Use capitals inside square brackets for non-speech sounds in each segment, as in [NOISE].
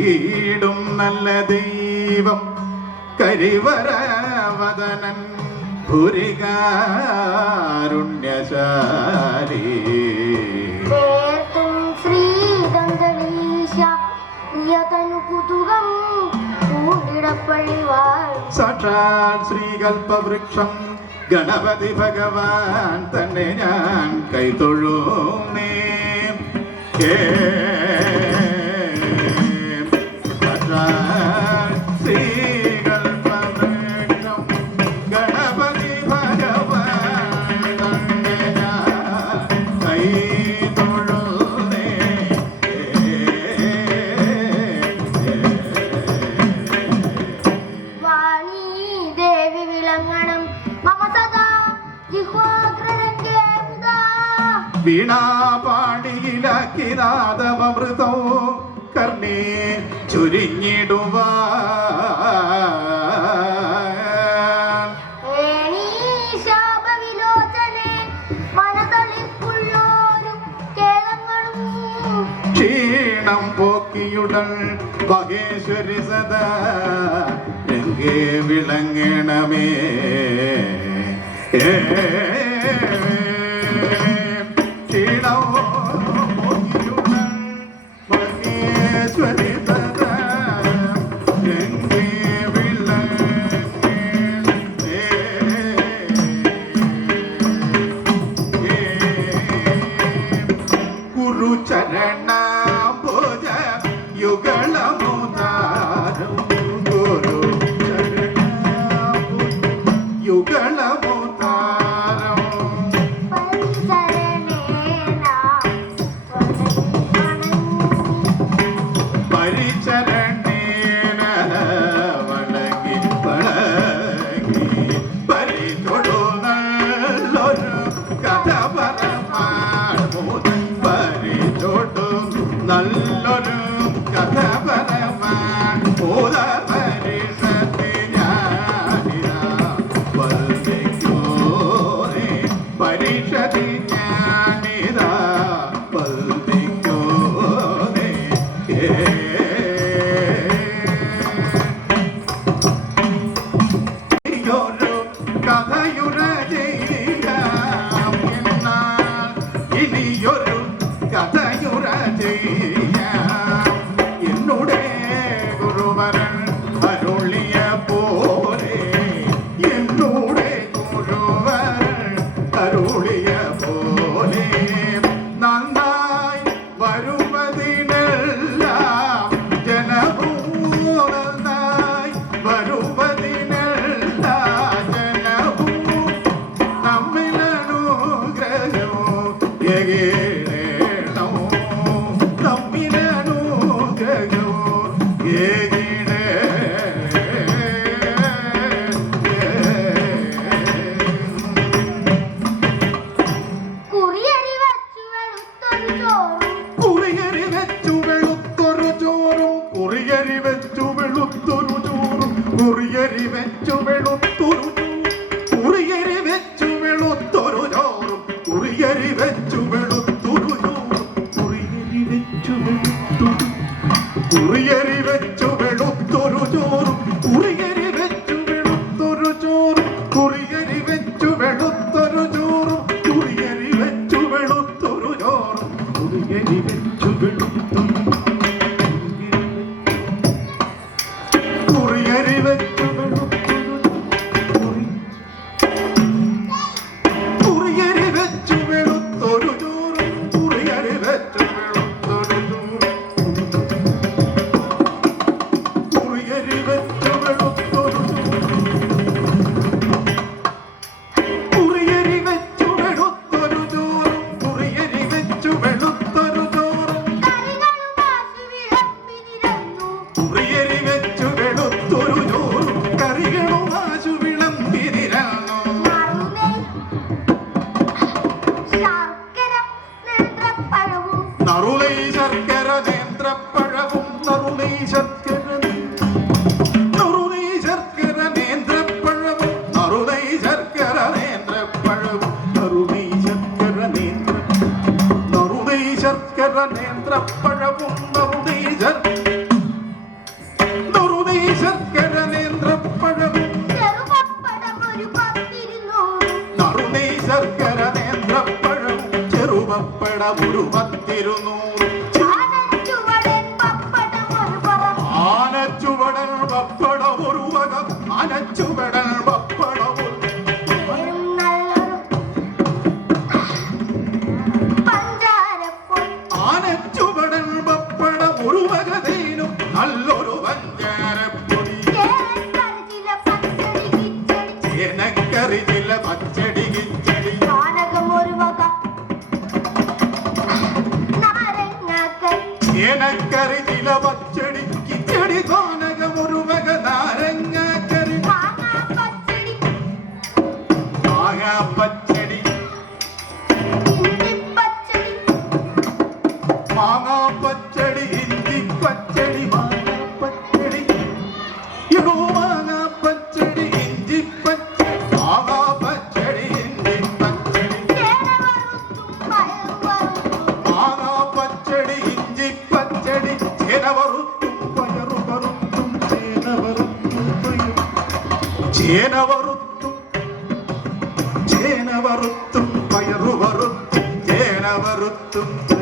വീടും നല്ല ദൈവം. കരിവരവദനൻ ഭൂരികാരുണ്യശാലി സാക്ഷാൽ ശ്രീകൽപവൃക്ഷം ഗണപതി ഭഗവാൻ തന്നെ ഞാൻ കൈതൊഴൂ കേ ഏ വീണാപാണിയിലാക്കിനാഥമൃതവും കർണേ ചുരുങ്ങിടുവ ക്ഷീണം പോക്കിയുടൽ മഹേശ്വരി സദാ എങ്കേ വിളങ്ങണമേ. É. [LAUGHS] കറി ചില പച്ചടി കിച്ചടി കോനക ഒരു നാരങ്ങ നാരങ്ങക്കറി മാങ്ങാ പച്ചടി. മാങ്ങാ പച്ചടി ഇഞ്ചി പച്ചടി മാങ്ങാ പച്ചടി. യോ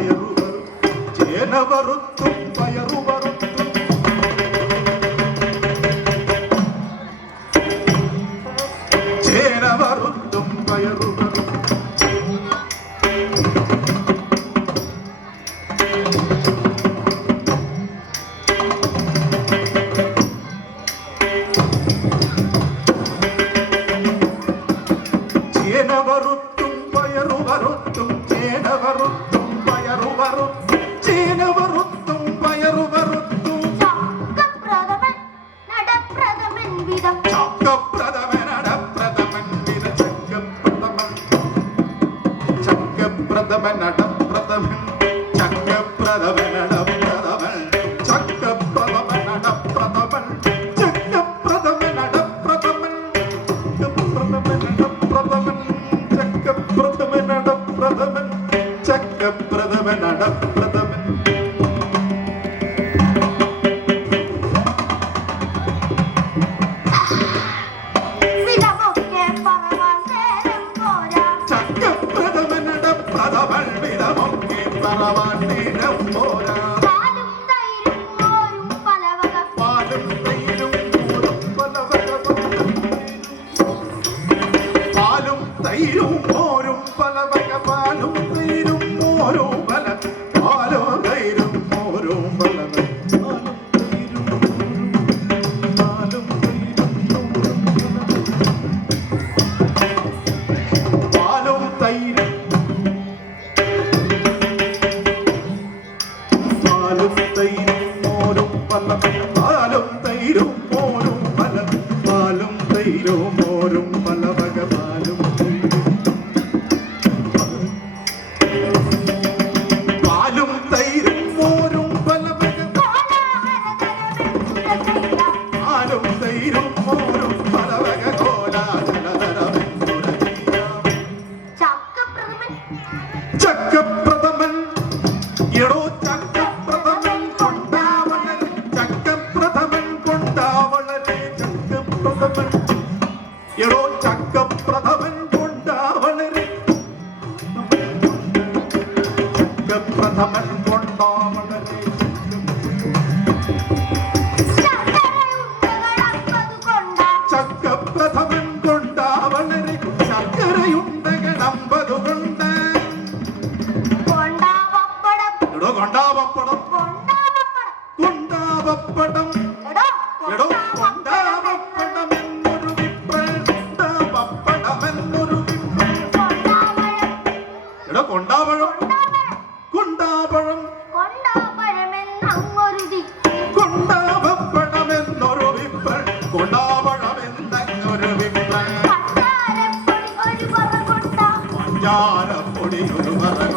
ಬಯರುವರು ಜೇನ ಬರುತ್ತು ಬಯರು ಬರುತ್ತು ಜೇನ ಬರುತ್ತು ಬಯರು ಬರುತ್ತು ജേന വരുത്തും പയറു വരുത്തും ജേന വരുത്തും Baba. பிரதமன் তোমার